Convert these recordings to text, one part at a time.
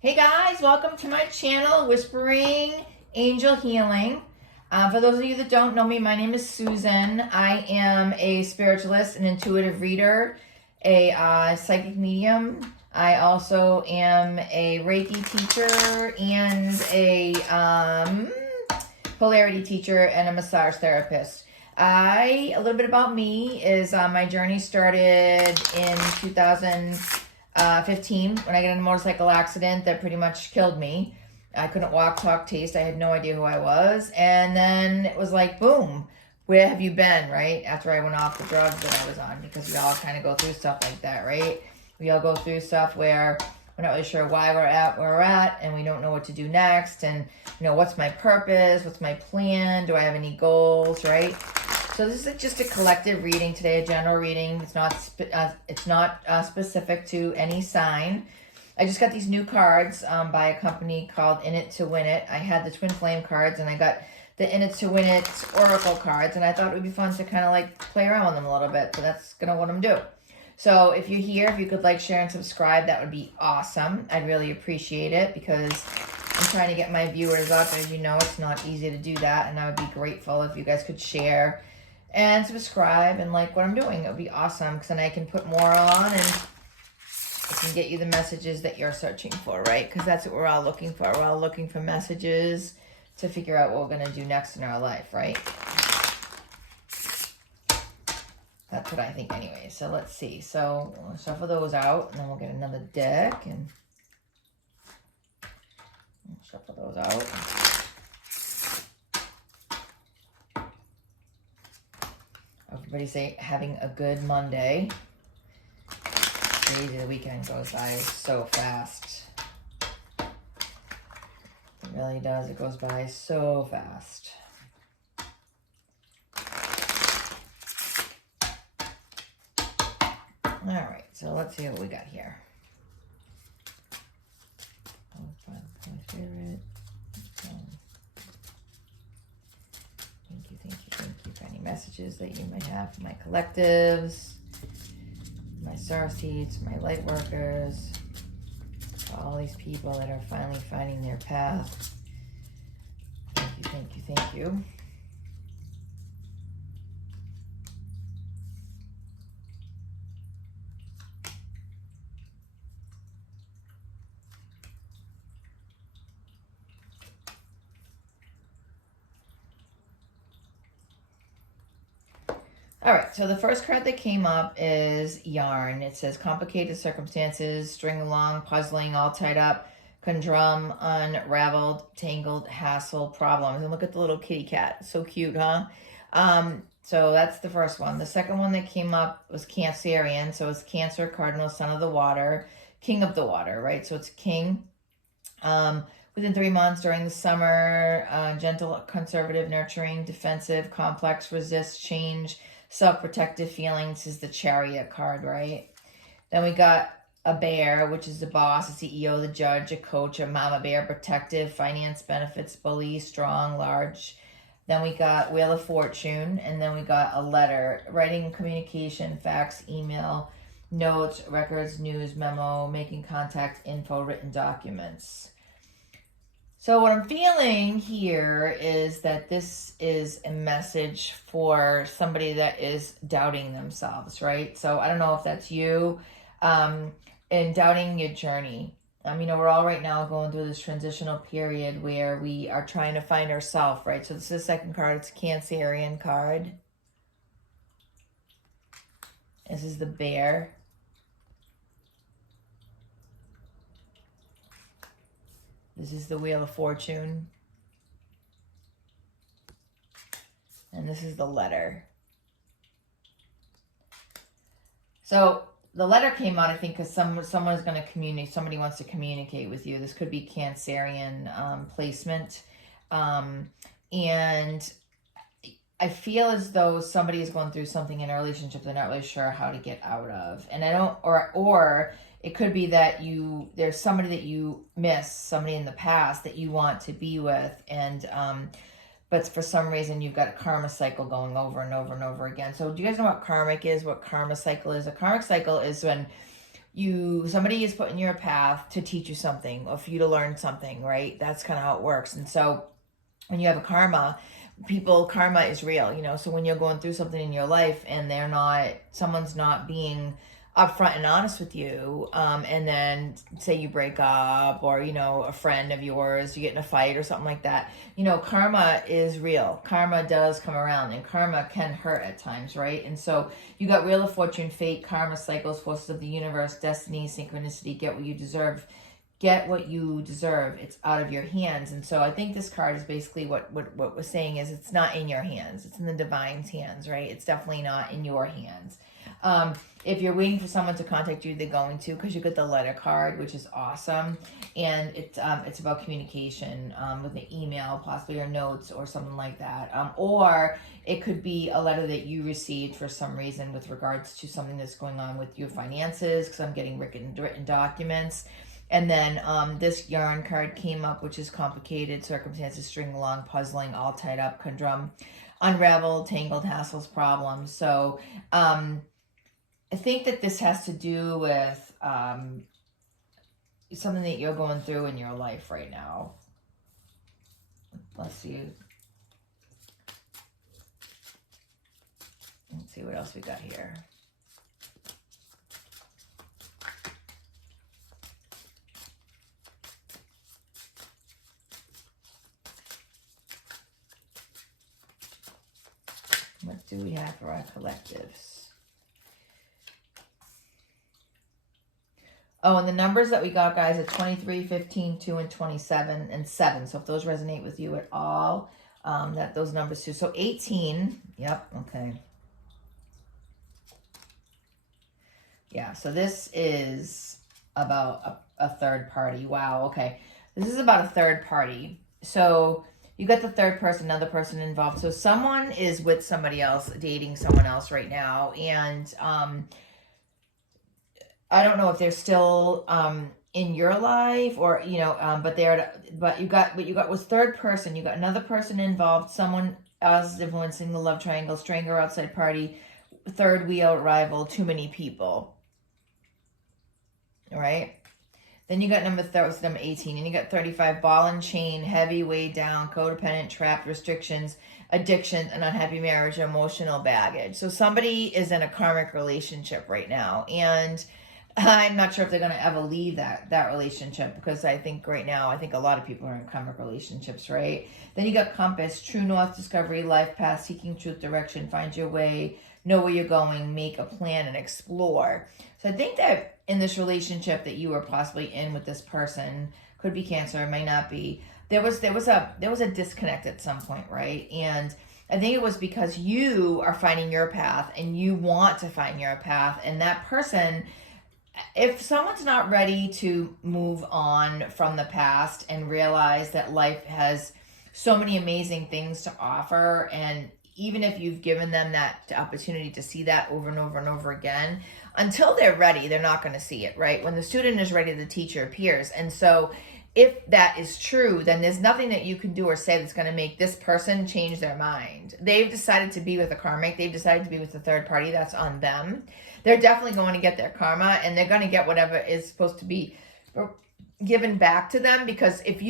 Hey guys, welcome to my channel, Whispering Angel Healing. For those of you that don't know me, my name is Susan. I am a spiritualist, an intuitive reader, a psychic medium. I also am a Reiki teacher and a polarity teacher and a massage therapist. A little bit about me is my journey started in 2015 when I got in a motorcycle accident that pretty much killed me. I couldn't walk, talk, taste. I had no idea who I was. And then it was like, boom, where have you been, right? After I went off the drugs that I was on, because we all kind of go through stuff like that, right? We all go through stuff where we're not really sure why we're at where we're at, and we don't know what to do next. And, what's my purpose? What's my plan? Do I have any goals, right? So this is just a collective reading today, a general reading. It's not specific to any sign. I just got these new cards by a company called In It to Win It. I had the Twin Flame cards, and I got the In It to Win It Oracle cards, and I thought it would be fun to kind of like play around with them a little bit. So that's gonna what I'm doing. So if you're here, if you could like, share, and subscribe, that would be awesome. I'd really appreciate it because I'm trying to get my viewers up. As you know, it's not easy to do that, and I would be grateful if you guys could share and subscribe and like what I'm doing. It would be awesome because then I can put more on and I can get you the messages that you're searching for, right? Because that's what we're all looking for. We're all looking for messages to figure out what we're going to do next in our life, right? That's what I think anyway. So let's see. So we'll shuffle those out and then we'll get another deck and shuffle those out. Everybody say having a good Monday. Crazy, the weekend goes by so fast. It really does. It goes by so fast. All right, so let's see what we got here. My favorite. Thank you for any messages that you might have for my collectives, my star seeds, my light workers, all these people that are finally finding their path. Thank you. All right, so the first card that came up is Yarn. It says complicated circumstances, string along, puzzling, all tied up, conundrum, unraveled, tangled, hassle, problems. And look at the little kitty cat. So cute, huh? So that's the first one. The second one that came up was Cancerian. So it's Cancer, Cardinal, Son of the Water, King of the Water, right? So it's King. Within 3 months during the summer, gentle, conservative, nurturing, defensive, complex, resist, change, self-protective feelings is the Chariot card, right? Then we got a bear, which is the boss, the CEO, the judge, a coach, a mama bear, protective, finance, benefits, bully, strong, large. Then we got Wheel of Fortune, and then we got a letter, writing, communication, fax, email, notes, records, news, memo, making contact, info, written documents. So what I'm feeling here is that this is a message for somebody that is doubting themselves, right? So I don't know if that's you, and doubting your journey. We're all right now going through this transitional period where we are trying to find ourselves, right? So this is the second card. It's a Cancerian card. This is the bear. This is the Wheel of Fortune. And this is the letter. So the letter came out, I think, because someone's going to communicate. Somebody wants to communicate with you. This could be Cancerian placement. And I feel as though somebody is going through something in a relationship they're not really sure how to get out of. And I don't, or it could be that there's somebody that you miss, somebody in the past that you want to be with, and but for some reason you've got a karma cycle going over and over and over again. So do you guys know what karmic is, what karma cycle is? A karmic cycle is when somebody is put in your path to teach you something or for you to learn something, right? That's kind of how it works. And so when you have a karma is real, you know. So when you're going through something in your life and someone's not being upfront and honest with you, and then say you break up, or, you know, a friend of yours, you get in a fight or something like that, you know, karma is real. Karma does come around, and karma can hurt at times, right? And so you got Wheel of Fortune, fate, karma, cycles, forces of the universe, destiny, synchronicity, get what you deserve. Get what you deserve. It's out of your hands. And so I think this card is basically what we're saying is it's not in your hands. It's in the divine's hands, right? It's definitely not in your hands. If you're waiting for someone to contact you, they're going to, because you get the letter card, which is awesome. And it's about communication, with an email, possibly, or notes or something like that. Or it could be a letter that you received for some reason with regards to something that's going on with your finances, because I'm getting written documents. And then this yarn card came up, which is complicated, circumstances, string along, puzzling, all tied up, conundrum, unraveled, tangled, hassles, problems. So I think that this has to do with something that you're going through in your life right now. Let's see. Let's see what else we got here. What do we have for our collectives? Oh, and the numbers that we got, guys, are 23, 15, 2, and 27, and 7. So if those resonate with you at all, those numbers too. So 18, yep, okay. Yeah, so this is about a third party. Wow, okay. This is about a third party. So you got the third person, another person involved. So someone is with somebody else, dating someone else right now, and I don't know if they're still in your life, or, you know, but you got was third person. You got another person involved, someone else influencing the love triangle, stranger, outside party, third wheel, rival, too many people. All right. Then you got number 18, and you got 35, ball and chain, heavy, weighed down, codependent, trapped, restrictions, addictions, an unhappy marriage, emotional baggage. So somebody is in a karmic relationship right now, and I'm not sure if they're going to ever leave that relationship, because I think right now, I think a lot of people are in karmic relationships, right? Then you got compass, true north, discovery, life path, seeking truth, direction, find your way, know where you're going, make a plan, and explore. So I think that in this relationship that you were possibly in with this person, could be Cancer, it may not be, there was a disconnect at some point, right? And I think it was because you are finding your path, and you want to find your path, and that person, if someone's not ready to move on from the past and realize that life has so many amazing things to offer, and even if you've given them that opportunity to see that over and over and over again, until they're ready, they're not going to see it, right? When the student is ready, the teacher appears. And so if that is true, then there's nothing that you can do or say that's going to make this person change their mind. They've decided to be with a karmic. They've decided to be with a third party. That's on them. They're definitely going to get their karma, and they're going to get whatever is supposed to be given back to them. Because if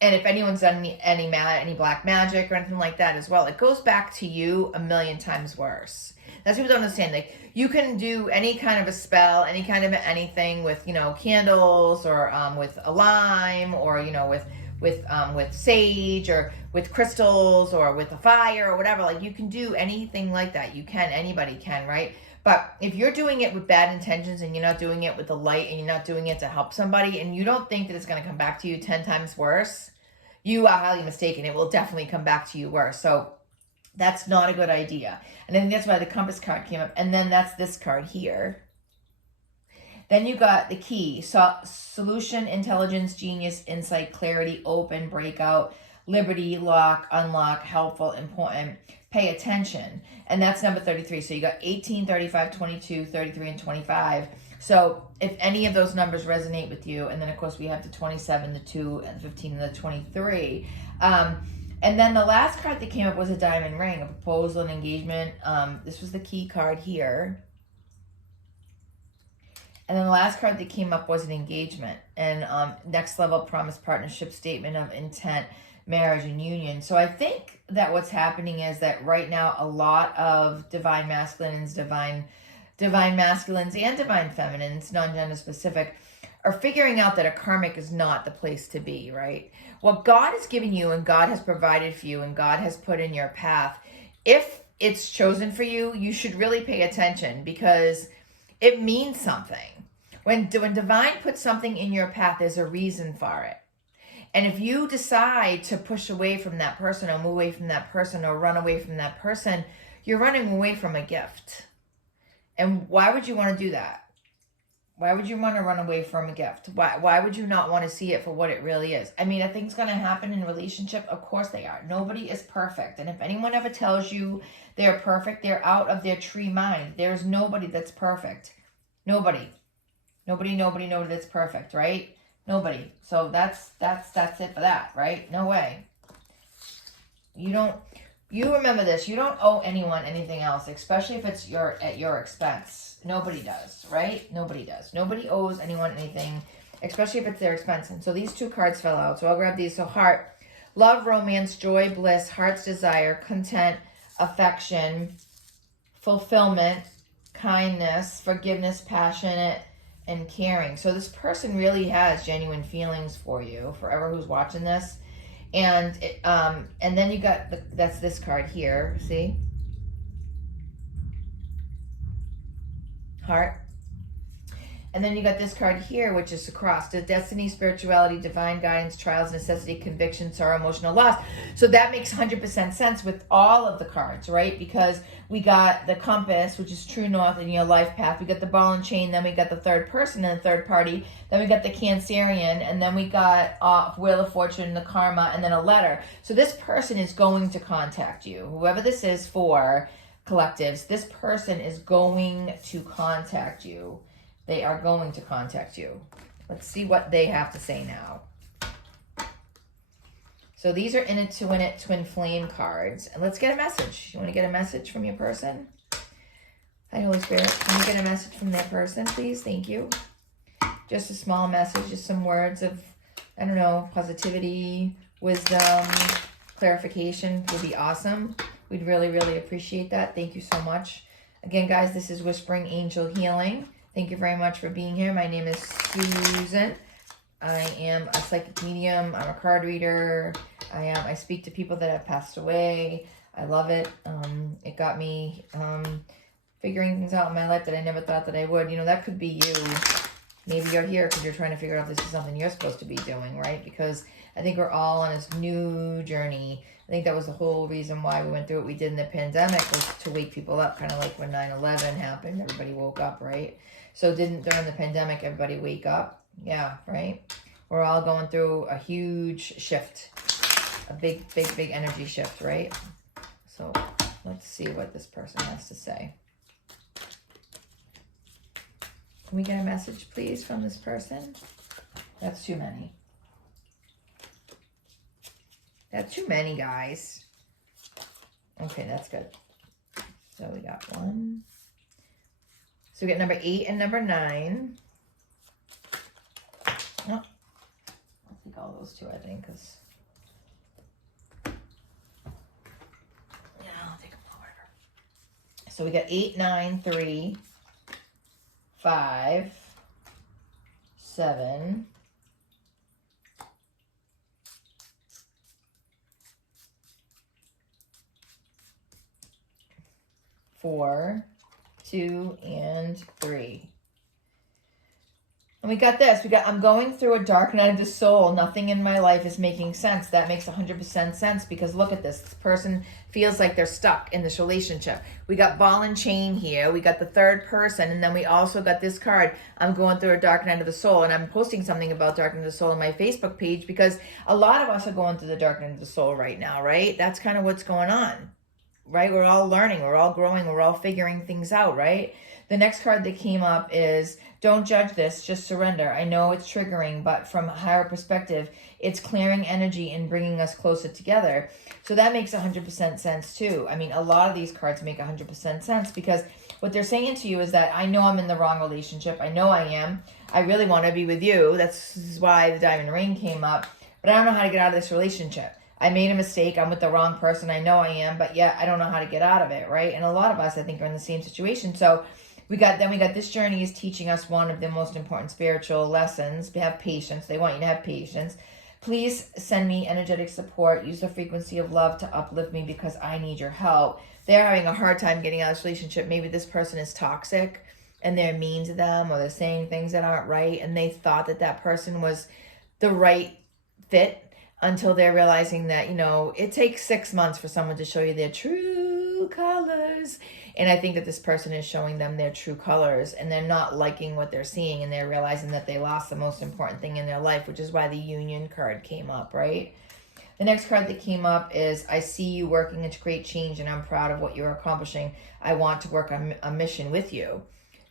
anyone's done any black magic or anything like that as well, it goes back to you a million times worse. That's what people don't understand. Like, you can do any kind of a spell, any kind of anything with, you know, candles, or with a lime, or, you know, with sage, or with crystals, or with a fire, or whatever. Like, you can do anything like that. Anybody can, right? But if you're doing it with bad intentions, and you're not doing it with the light, and you're not doing it to help somebody, and you don't think that it's going to come back to you 10 times worse, you are highly mistaken. It will definitely come back to you worse. So that's not a good idea. And I think that's why the compass card came up. And then that's this card here. Then you got the key. So solution, intelligence, genius, insight, clarity, open, breakout, liberty, lock, unlock, helpful, important, pay attention. And that's number 33. So you got 18, 35, 22, 33, and 25. So if any of those numbers resonate with you, and then of course we have the 27, the 2, and the 15, and the 23. And then the last card that came up was a diamond ring, a proposal, an engagement. This was the key card here. And then the last card that came up was an engagement and next level promise, partnership, statement of intent, marriage and union. So I think that what's happening is that right now a lot of divine masculines, divine masculines and divine feminines, non-gender specific, are figuring out that a karmic is not the place to be, right? What God has given you and God has provided for you and God has put in your path, if it's chosen for you, you should really pay attention because it means something. When divine puts something in your path, there's a reason for it. And if you decide to push away from that person or move away from that person or run away from that person, you're running away from a gift. And why would you want to do that? Why would you want to run away from a gift? Why would you not want to see it for what it really is? I mean, are things going to happen in a relationship? Of course they are. Nobody is perfect. And if anyone ever tells you they're perfect, they're out of their tree mind. There's nobody that's perfect. Nobody that's perfect, right? Nobody. So that's it for that, right? No way. You remember this. You don't owe anyone anything else, especially if it's at your expense. Nobody does, right? Nobody does. Nobody owes anyone anything, especially if it's their expense. And so these two cards fell out. So I'll grab these. So heart, love, romance, joy, bliss, heart's desire, content, affection, fulfillment, kindness, forgiveness, passionate, and caring. So this person really has genuine feelings for you, forever who's watching this. And then you got that's this card here, see? Heart. And then you got this card here, which is the cross. The destiny, spirituality, divine guidance, trials, necessity, conviction, sorrow, emotional loss. So that makes 100% sense with all of the cards, right? Because we got the compass, which is true north in your life path. We got the ball and chain. Then we got the third person and the third party. Then we got the Cancerian. And then we got Wheel of Fortune, the karma, and then a letter. So this person is going to contact you. Whoever this is for, collectives, this person is going to contact you. They are going to contact you. Let's see what they have to say now. So these are in it to win it twin flame cards. And let's get a message. You want to get a message from your person? Hi, Holy Spirit. Can you get a message from that person, please? Thank you. Just a small message, just some words of, I don't know, positivity, wisdom, clarification would be awesome. We'd really, really appreciate that. Thank you so much. Again, guys, this is Whispering Angel Healing. Thank you very much for being here. My name is Susan. I am a psychic medium. I'm a card reader. I speak to people that have passed away. I love it. It got me figuring things out in my life that I never thought that I would. You know, that could be you. Maybe you're here because you're trying to figure out if this is something you're supposed to be doing, right? Because I think we're all on this new journey. I think that was the whole reason why we went through what we did in the pandemic, was to wake people up, kind of like when 9/11 happened. Everybody woke up, right? So didn't during the pandemic everybody wake up? Yeah, right? We're all going through a huge shift, a big energy shift, right? So let's see what this person has to say. Can we get a message, please, from this person? That's too many. That's too many, guys. Okay, that's good. So we got one. So we got number 8 and number 9. Oh, I'll take all those two, I think, because... Yeah, I'll take them all, whatever. So we got 8, 9, 3, 5, 7, 4, 2, and 3. And we got this. I'm going through a dark night of the soul. Nothing in my life is making sense. That makes 100% sense because look at this. This person feels like they're stuck in this relationship. We got ball and chain here. We got the third person. And then we also got this card. I'm going through a dark night of the soul. And I'm posting something about dark night of the soul on my Facebook page because a lot of us are going through the dark night of the soul right now, right? That's kind of what's going on. right? We're all learning, we're all growing, we're all figuring things out, right? The next card that came up is, don't judge this, just surrender. I know it's triggering, but from a higher perspective, it's clearing energy and bringing us closer together. So that makes 100% sense too. I mean, a lot of these cards make 100% sense, because what they're saying to you is that I know I'm in the wrong relationship. I know I am. I really want to be with you. This is why the diamond ring came up. But I don't know how to get out of this relationship. I made a mistake. I'm with the wrong person. I know I am, but yet I don't know how to get out of it, right? And a lot of us, I think, are in the same situation. So we got this journey is teaching us one of the most important spiritual lessons. We have patience. They want you to have patience. Please send me energetic support. Use the frequency of love to uplift me, because I need your help. They're having a hard time getting out of this relationship. Maybe this person is toxic and they're mean to them, or they're saying things that aren't right, and they thought that that person was the right fit, until they're realizing that, you know, it takes 6 months for someone to show you their true colors. And I think that this person is showing them their true colors, and they're not liking what they're seeing, and they're realizing that they lost the most important thing in their life, which is why the Union card came up, right? The next card that came up is, I see you working to create change, and I'm proud of what you're accomplishing. I want to work on a mission with you.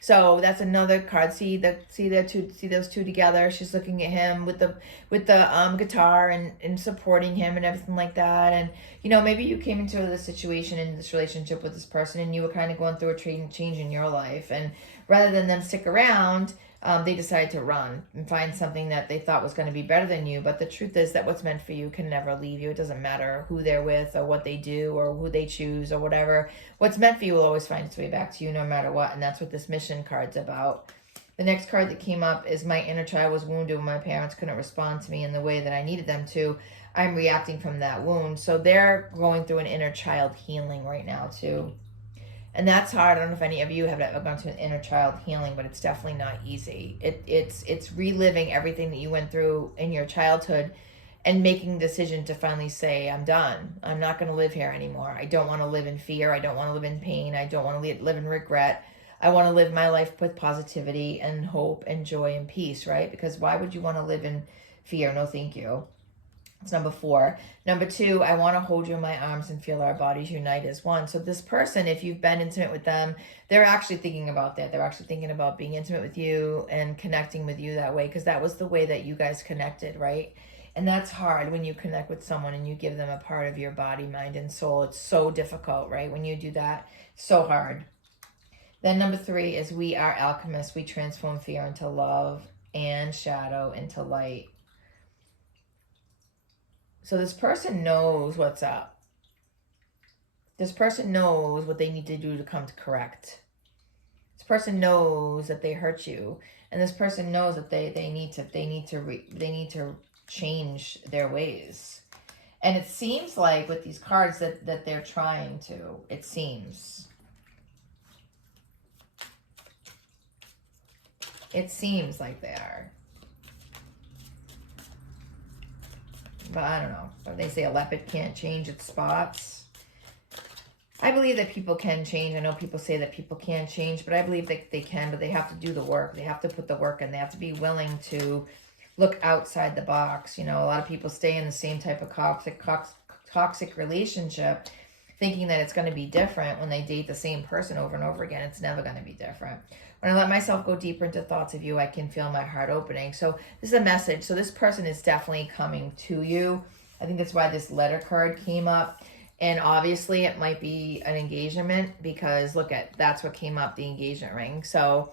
So that's another card. See those two together. She's looking at him with the guitar and supporting him and everything like that. And you know, maybe you came into this situation, in this relationship with this person, and you were kind of going through a change in your life. And rather than them stick around, they decided to run and find something that they thought was going to be better than you. But the truth is that what's meant for you can never leave you. It doesn't matter who they're with or what they do or who they choose or whatever. What's meant for you will always find its way back to you no matter what. And that's what this mission card's about. The next card that came up is, my inner child was wounded when my parents couldn't respond to me in the way that I needed them to. I'm reacting from that wound. So they're going through an inner child healing right now too. And that's hard. I don't know if any of you have ever gone to an inner child healing, but it's definitely not easy. It's reliving everything that you went through in your childhood and making the decision to finally say, I'm done. I'm not going to live here anymore. I don't want to live in fear. I don't want to live in pain. I don't want to live in regret. I want to live my life with positivity and hope and joy and peace, right? Because why would you want to live in fear? No, thank you. It's number 4. Number 2, I want to hold you in my arms and feel our bodies unite as one. So this person, if you've been intimate with them, they're actually thinking about that. They're actually thinking about being intimate with you and connecting with you that way, because that was the way that you guys connected, right? And that's hard when you connect with someone and you give them a part of your body, mind, and soul. It's so difficult, right? When you do that, so hard. Then number 3 is, we are alchemists. We transform fear into love and shadow into light. So this person knows what's up. This person knows what they need to do to come to correct. This person knows that they hurt you, and this person knows that they need to change their ways. And it seems like with these cards that they're trying to. It seems like they are. But I don't know. They say a leopard can't change its spots. I believe that people can change. I know people say that people can't change, but I believe that they can, but they have to do the work. They have to put the work in. They have to be willing to look outside the box. You know, a lot of people stay in the same type of toxic relationship thinking that it's going to be different. When they date the same person over and over again, it's never going to be different. When I let myself go deeper into thoughts of you, I can feel my heart opening. So this is a message. So this person is definitely coming to you. I think that's why this letter card came up. And obviously it might be an engagement, because look at, that's what came up, the engagement ring. So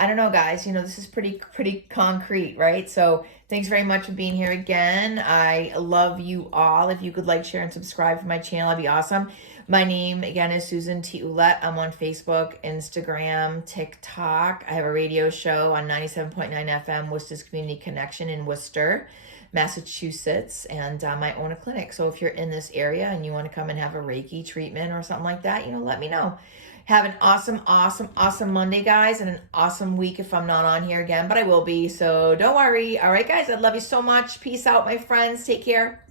I don't know, guys, you know, this is pretty concrete, right? So thanks very much for being here again. I love you all. If you could like, share, and subscribe for my channel, that'd be awesome. My name, again, is Susan T. Ouellette. I'm on Facebook, Instagram, TikTok. I have a radio show on 97.9 FM, Worcester's Community Connection in Worcester, Massachusetts, and I own a clinic. So if you're in this area and you want to come and have a Reiki treatment or something like that, you know, let me know. Have an awesome Monday, guys, and an awesome week if I'm not on here again, but I will be, so don't worry. All right, guys, I love you so much. Peace out, my friends. Take care.